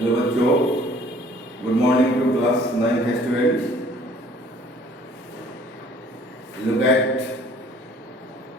Hello बच्चों, good morning to class 9 के students. Look at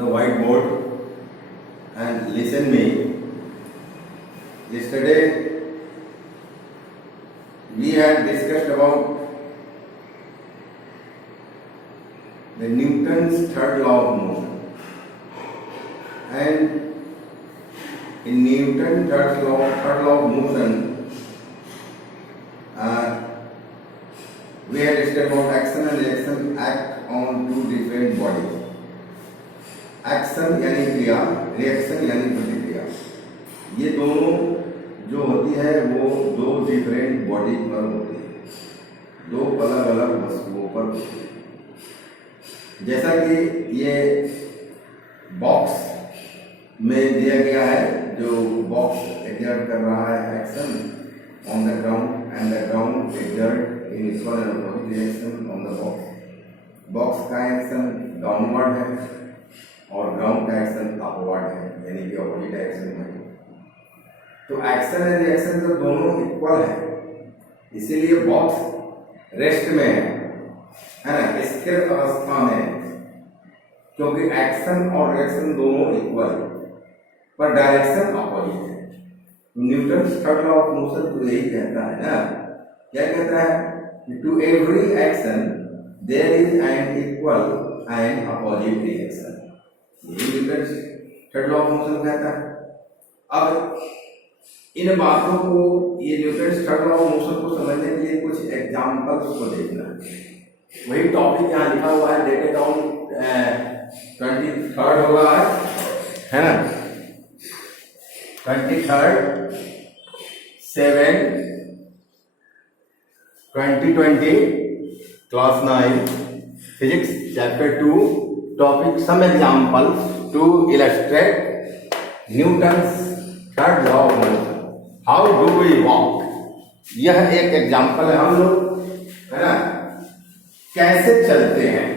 the whiteboard and listen me. Yesterday we had discussed about the Newton's third law of motion, and in Newton's third law of motion, we had discussed about action and reaction act on two different bodies. Action यानी क्रिया, reaction यानी प्रतिक्रिया. ये दोनों जो होती है वो दो डिफरेंट बॉडी पर होती है, दो अलग अलग वस्तुओं पर होती है. जैसा कि ये बॉक्स में दिया गया है, जो बॉक्स एक्सर्ट कर रहा है action on the ground and the ground exert in equal and opposite reaction on the box. Box का एक्शन डाउनवर्ड है और ग्राउंड का एक्शन अपवर्ड है, यानी कि अपोजिट एक्शन है. तो एक्शन एंड रिएक्शन तो दोनों इक्वल है, इसीलिए बॉक्स रेस्ट में है ना, स्थिर अवस्था में, क्योंकि एक्शन और रिएक्शन दोनों इक्वल है पर डायरेक्शन अपोजिट है. Newton third law of motion तो यही कहता है ना, क्या कहता है कि to every action there is an equal and opposite reaction. यही Newton third law of motion कहता है. अब इन बातों को, ये Newton third law of motion को समझने के लिए कुछ एग्जांपल्स को देखना है. वही टॉपिक यहाँ लिखा हुआ है, डेटेड ऑन 23rd होगा है ना, 23rd 7 2020 class 9 physics chapter 2 topic some examples to illustrate Newton's third law of motion. How do we walk. यह एक एग्जांपल है. हम लोग है ना कैसे चलते हैं,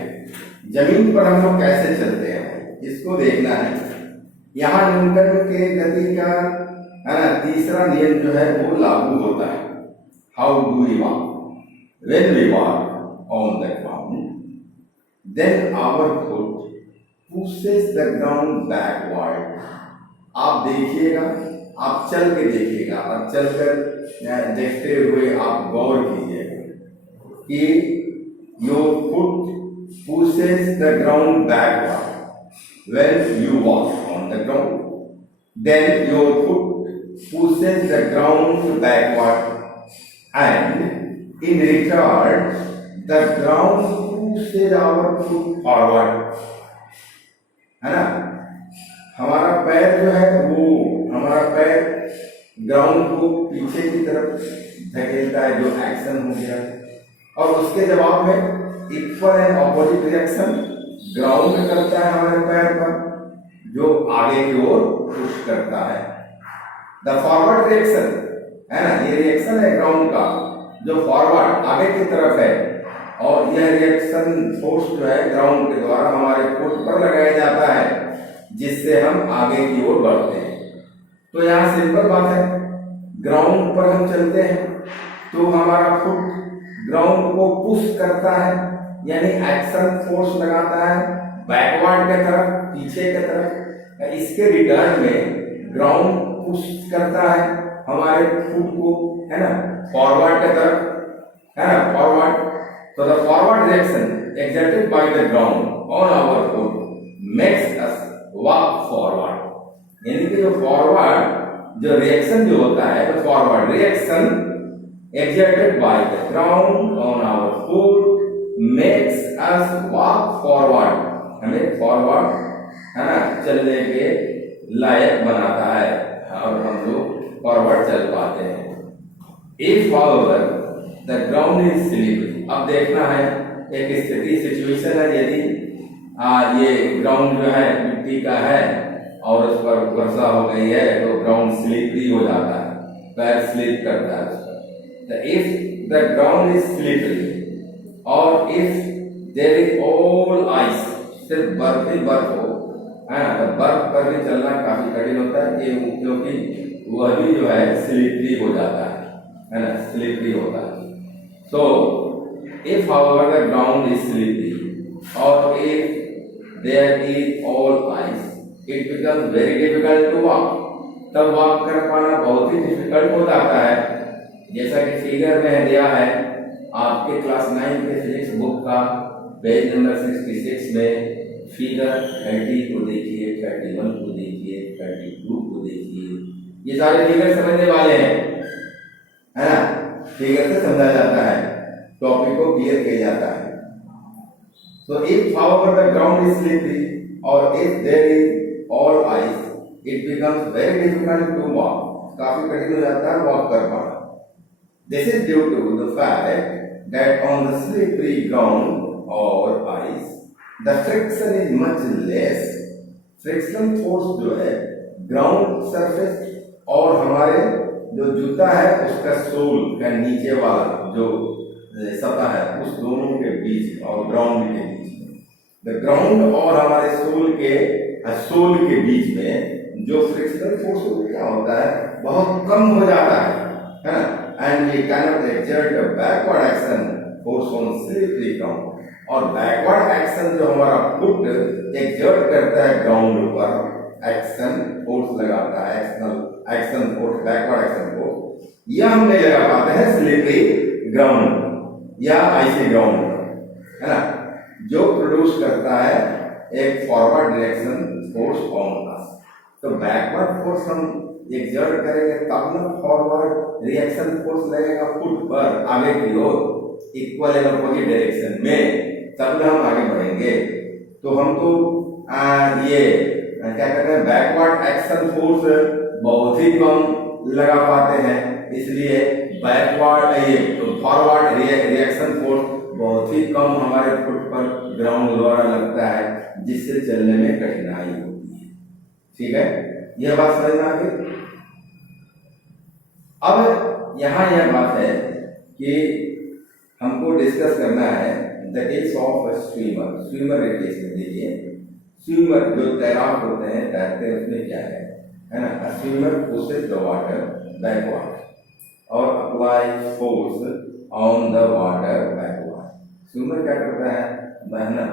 जमीन पर हम लोग कैसे चलते हैं, इसको देखना है. यहाँ न्यूटन के गति का है ना तीसरा नियम जो है वो लागू होता है. How do we walk. When we walk on the ground, then our foot pushes the ground backward. आप देखिएगा, आप चल के देखिएगा, आप चलकर देखते हुए आप गौर कीजिएगा कि your foot pushes the ground backward when you walk on the ground. Then your foot pushes the ground backward, and in return the ground pushes our foot forward. है ना, हमारा पैर जो है वो, हमारा पैर ग्राउंड को पीछे की तरफ धकेलता है, जो एक्शन हो गया. और उसके जवाब में equal and opposite reaction ground करता है हमारे पैर पर, जो आगे की ओर पुश करता है. द फॉरवर्ड रिएक्शन है ना, ये रिएक्शन है ग्राउंड का जो फॉरवर्ड आगे की तरफ है, और यह रिएक्शन फोर्स जो है ग्राउंड के द्वारा हमारे फुट पर लगाया जाता है, जिससे हम आगे की ओर बढ़ते हैं. तो यहाँ सिंपल बात है, ग्राउंड पर हम चलते हैं तो हमारा फुट ग्राउंड को पुश करता है, यानी एक्शन फोर्स लगाता है बैकवर्ड के तरफ, पीछे के तरफ. इसके रिटर्न में ग्राउंड पुश करता है हमारे फुट को, है ना, फॉरवर्ड के तरफ, है ना, forward. So the forward reaction exerted by the ground on our foot makes us walk forward. यानी कि जो फॉरवर्ड जो रिएक्शन जो होता है, तो forward reaction exerted by the ground on our foot makes us walk forward. हमें forward है ना चलने के लायक बनाता है और हम लोग फॉरवर्ड चल पाते हैं. If however the ground is slippery. अब देखना है एक स्थिति सिचुएशन है, यदि ये ग्राउंड जो है मिट्टी का है और उस पर वर्षा हो गई है तो ग्राउंड स्लिपरी हो जाता है, पैर स्लिप करता है उस पर. तो if the ground is slippery और if there is all ice, सिर्फ बर्फ ही बर्फ हो, है ना, तो बर्फ पर भी चलना काफी कठिन होता है, क्योंकि वह भी जो है स्लिपरी हो जाता है. है ना, स्लिपरी होता है. So if however the ground is slippery or if there is all ice, it becomes very difficult to walk. तब वॉक कर पाना बहुत ही डिफिकल्ट हो जाता है. जैसा कि फिगर में दिया है आपके क्लास 9 के फिजिक्स बुक का पेज नंबर 66 में फिगर 30 को देखिए, 31 को देखिए, 32 को देखिए. ये सारे फिगर समझने वाले हैं, है ना. फिगर से समझा जाता है, टॉपिक को क्लियर किया जाता है. So if however the ground is slippery or if there is all ice, it becomes very difficult to walk. काफी कठिन हो जाता है वॉक कर पाना. This is due to the fact that on the slippery ground or ice, the friction is much less. Friction force जो है ground surface और हमारे जो जूता है उसका सोल का नीचे वाला जो सतह है उस दोनों के बीच और ग्राउंड के बीच में, द ग्राउंड और हमारे सोल के बीच में जो फ्रिक्शनल फोर्स क्या होता है बहुत कम हो जाता है ना. And we cannot exert backward action force on slippery ground. और बैकवर्ड एक्शन जो हमारा फुट एक्सर्ट करता है ग्राउंड पर, एक्शन फोर्स लगाता है, action force, backward action force, यह हम नहीं लगा पाते हैं स्लिपरी ग्राउंड या आइसी ग्राउंड, है ना. जो प्रोड्यूस करता है एक forward direction force on us. तो बैकवर्ड फोर्स हम एक्सर्ट करेंगे तब ना फॉरवर्ड रिएक्शन फोर्स लगेगा फुट पर आगे की or equal and opposite direction में, तब ना हम आगे बढ़ेंगे. तो हम तो ये क्या कहते हैं बैकवर्ड एक्शन फोर्स बहुत ही कम लगा पाते हैं, इसलिए बैकवर्ड ये फॉरवर्ड रिएक्शन फोर्स बहुत ही कम हमारे फुट पर ग्राउंड द्वारा लगता है, जिससे चलने में कठिनाई होती है. ठीक है, यह बात समझ में आ गई. अब यहाँ यह बात है कि हमको डिस्कस करना है the case of swimmer. Swimmer के केस में देखिए, स्विमर जो तैराक होते हैं, तैरते हैं, उसमें क्या है ना, swimmer pushes the water backward और apply force on the water backward. Swimmer क्या करता है,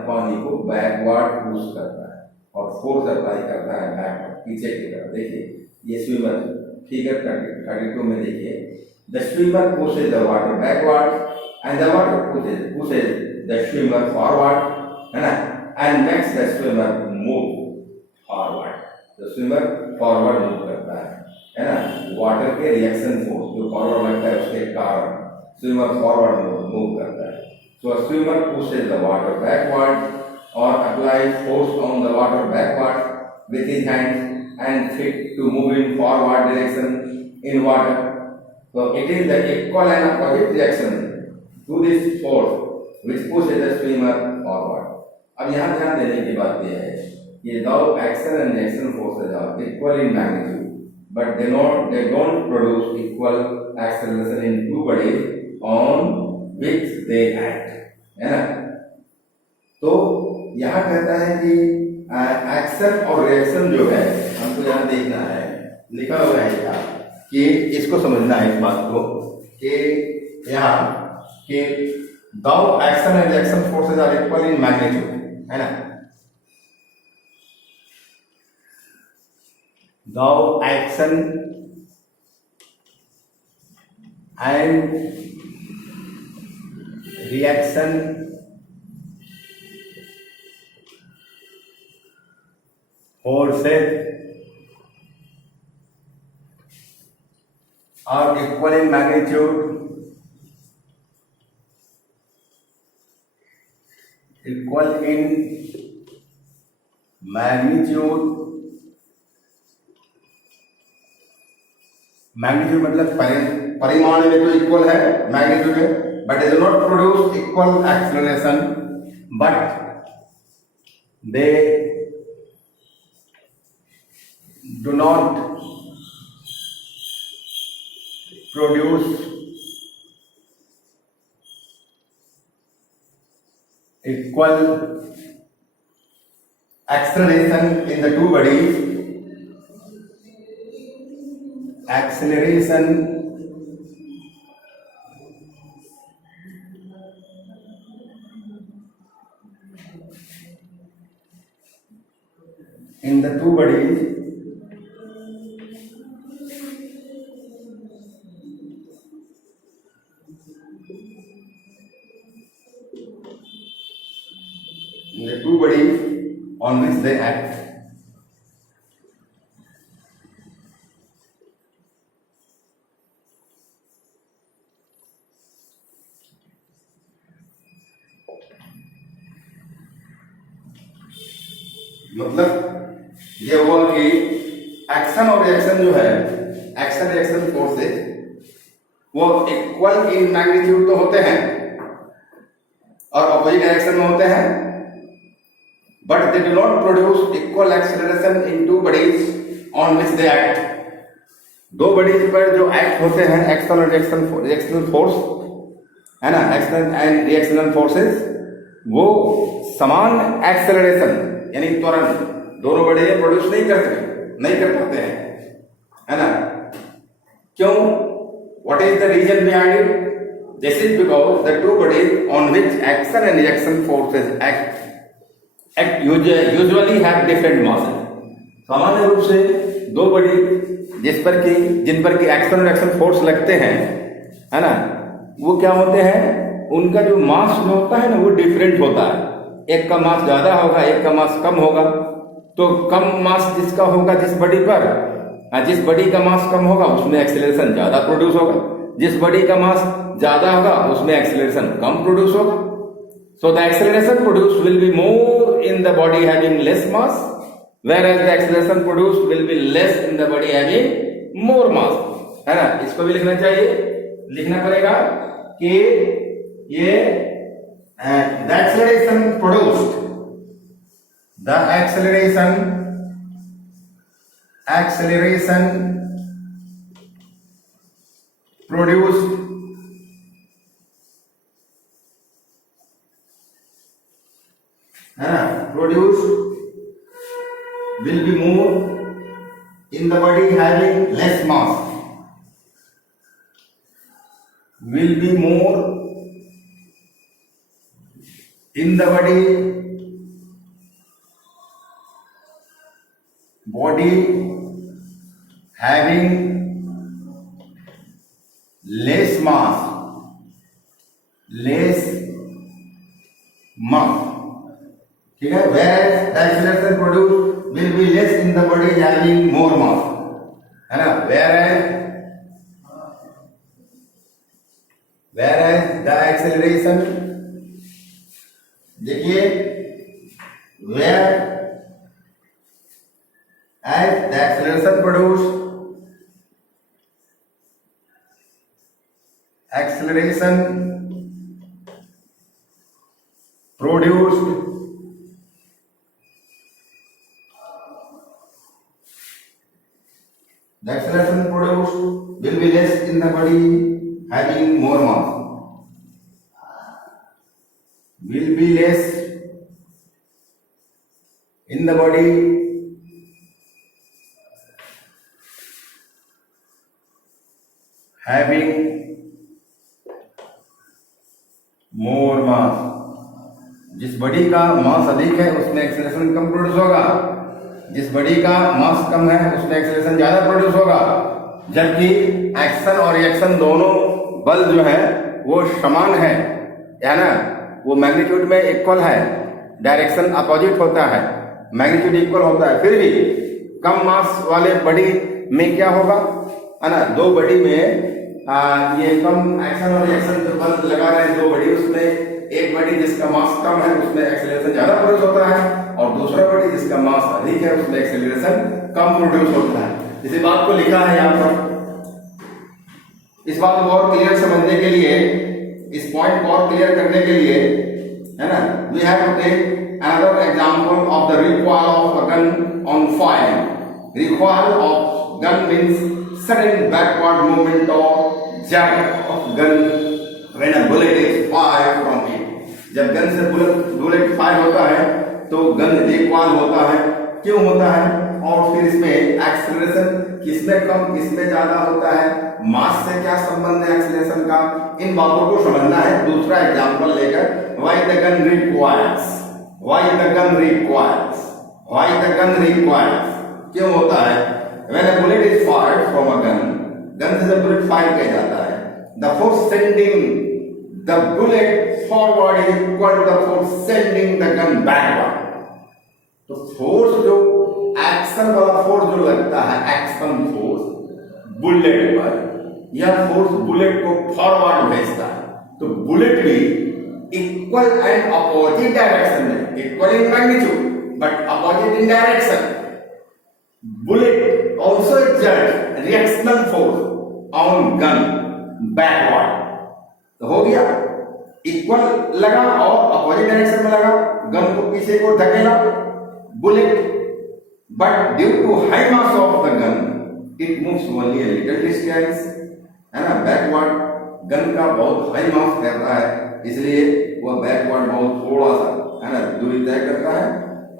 पानी को बैकवर्ड पुश करता है और फोर्स अप्लाई करता है बैकवर्ड, पीछे की तरफ. देखिए ये स्विमर फिगर 32 में देखिए, the swimmer pushes the water backward and the water pushes the swimmer forward, है ना, and makes the swimmer move forward. तो swimmer forward move करता है ना, वाटर के रिएक्शन फोर्स जो फॉरवर्ड लगता है उसके कारण swimmer forward move करता है. So a swimmer pushes the water backward or applies force on the water backward with his hands and feet to move in forward direction in water. So it is the equal and opposite reaction to this force which pushes the swimmer forward. अब यहाँ ध्यान देने की बात यह है कि though action and reaction forces are equal in magnitude, but they don't produce equal acceleration in two bodies on which they act, है ना. तो यहाँ कहता है कि एक्शन और रिएक्शन जो है हमको यहाँ देखना है, लिखा हुआ है क्या कि इसको समझना है इस बात को कि यहाँ कि दो action and reaction forces are equal in magnitude, है ना. दो action and reaction forces are equal in magnitude, equal in magnitude. Magnitude मतलब परिमाण में तो इक्वल है मैग्नीट्यूड में, but do not produce equal acceleration, but they do not produce equal acceleration in the two bodies. Acceleration in the two bodies on which they act. मतलब ये हुआ कि एक्शन और रिएक्शन जो है, एक्शन रिएक्शन फोर्सेस वो equal in magnitude तो होते हैं और अपोजिट डायरेक्शन में होते हैं, but they do not produce equal acceleration in to bodies on which they act. दो बॉडीज पर जो एक्ट होते हैं, एक्शन और रिएक्शनल फोर्स है ना, एक्शन एंड रिएक्शनल फोर्सेस, वो समान एक्सेलरेशन यानी त्वरण दोनों बड़े प्रोड्यूस नहीं कर पाते हैं, है ना. क्यों? What is the reason behind it? This is because the two bodies on which action and reaction forces act usually have different masses. सामान्य रूप से दो बॉडी जिन पर की एक्शन और रिएक्शन फोर्स लगते हैं, है ना, वो क्या होते हैं, उनका जो मास जो होता है ना वो डिफरेंट होता है. एक का मास ज्यादा होगा, एक का मास कम होगा. तो कम मास जिसका होगा जिस बॉडी पर, जिस बॉडी का मास कम होगा उसमें एक्सेलरेशन ज्यादा प्रोड्यूस होगा. जिस बॉडी का मास ज्यादा होगा उसमें एक्सेलरेशन कम प्रोड्यूस होगा. So the acceleration produce will be more in the body having less mass, whereas the acceleration produced will be less in the body having more mass. है ना. इसको भी लिखना चाहिए, लिखना पड़ेगा कि ये the acceleration produced will be more in the body having less mass, will be more in the body having less mass, ठीक है. whereas the acceleration produced will be less in the body having more mass, है ना. whereas the acceleration, देखिए, where as the acceleration produced the acceleration produced will be less in the body having more mass, will be less in the body having more mass. जिस body का मास अधिक है उसमें acceleration कम produce होगा, जिस body का मास कम है उसमें एक्सेलरेशन ज्यादा प्रोड्यूस होगा. जबकि एक्शन और रिएक्शन दोनों बल जो है वो समान है ना, वो मैग्नीट्यूड में इक्वल है, डायरेक्शन अपोजिट होता है, मैग्नीट्यूड इक्वल होता है. फिर भी कम मास वाले बॉडी में क्या होगा, है ना, दो बॉडी में ये कम एक्शन और रिएक्शन जो बल लगा रहे हैं दो बॉडी, उसमें एक बॉडी जिसका मास कम है उसमें एक्सेलरेशन ज्यादा प्रोड्यूस होता है और दूसरा बॉडी जिसका मास अधिक है उसमें एक्सेलरेशन कम प्रोड्यूस होता है. इसी बात को लिखा है यहाँ पर. इस बात को और क्लियर समझने के लिए, इस पॉइंट को और क्लियर करने के लिए, है ना, we have to take another example of the recoil of a gun on fire. Recoil of gun means sudden backward movement और jerk of gun when a bullet is fired from it. जब gun से bullet fire होता है तो gun recoil होता है. क्यों होता है? और फिर इसमें एक्सेलरेशन किसमें कम किसमें ज्यादा होता है, मास से क्या संबंध है एक्सेलरेशन का, इन बातों को समझना है. दूसरा एग्जांपल लेकर, why the gun recoils why the gun recoils, क्यों होता है? When a bullet is fired from a gun से जब बुलेट फायर किया जाता है, the force sending the bullet forward is equal to the force sending the gun backward. तो force जो एक्शन वाला फोर्स जो लगता है, एक्शन फोर्स बुलेट पर, यह फोर्स बुलेट को फॉरवर्ड भेजता है। तो बुलेट भी इक्वल एंड अपोजिट डायरेक्शन में, equal in magnitude but opposite in direction, bullet also exerts reactional force on gun backward। तो हो गया, इक्वल लगा और अपोजिट डायरेक्शन में लगा, गन को पीछे को धकेला bullet, but due to high mass of the gun it moves only a little distance, है ना। बैकवर्ड गन का बहुत हाई मास रहता है, इसलिए वह बैकवर्ड बहुत थोड़ा सा, है ना, दूरी तय करता है,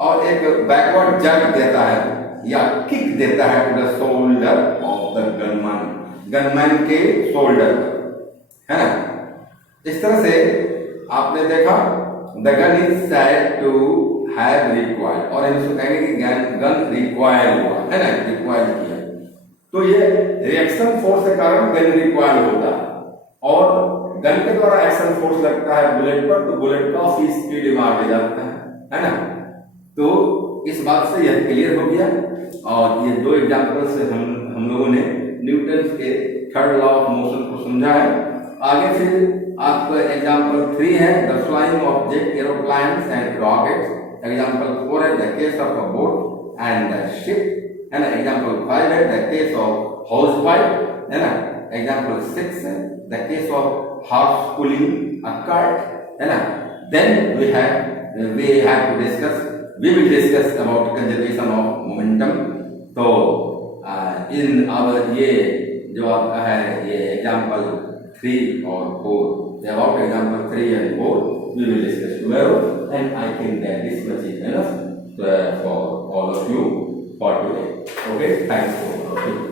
और एक बैकवर्ड जर्क देता है या किक देता है to the shoulder of the gunman, gunman के शोल्डर, है ना। इस तरह से आपने देखा the gun is said to have recoiled, और इसको कहेंगे कि गन रिक्वायर हुआ, है ना, रिक्वायर किया। तो ये रिएक्शन फोर्स के कारण गन रिक्वायर होता है, और गन के द्वारा एक्शन फोर्स लगता है बुलेट पर, तो बुलेट काफी स्पीड में आगे जाता है ना। तो इस बात से यह क्लियर हो गया, और ये दो एग्जाम्पल से हम लोगों ने न्यूटन के थर्ड लॉ ऑफ मोशन को समझा है। आगे फिर आपका एग्जाम्पल 3 है the flying object, aeroplanes and rockets. Example 4 है the case of a boat and the ship, है ना। एग्जाम्पल 5 है the case of hose pipe, है ना। एग्जाम्पल 6 है the case of horse pulling a cart, है ना। Then we have to discuss, we will discuss about conservation of momentum। तो इन अब ये जो आपका है ये एग्जाम्पल 3 और 4, about example 3 and 4 we will discuss tomorrow, and I think that this much is enough for all of you for today। Okay, thanks for watching।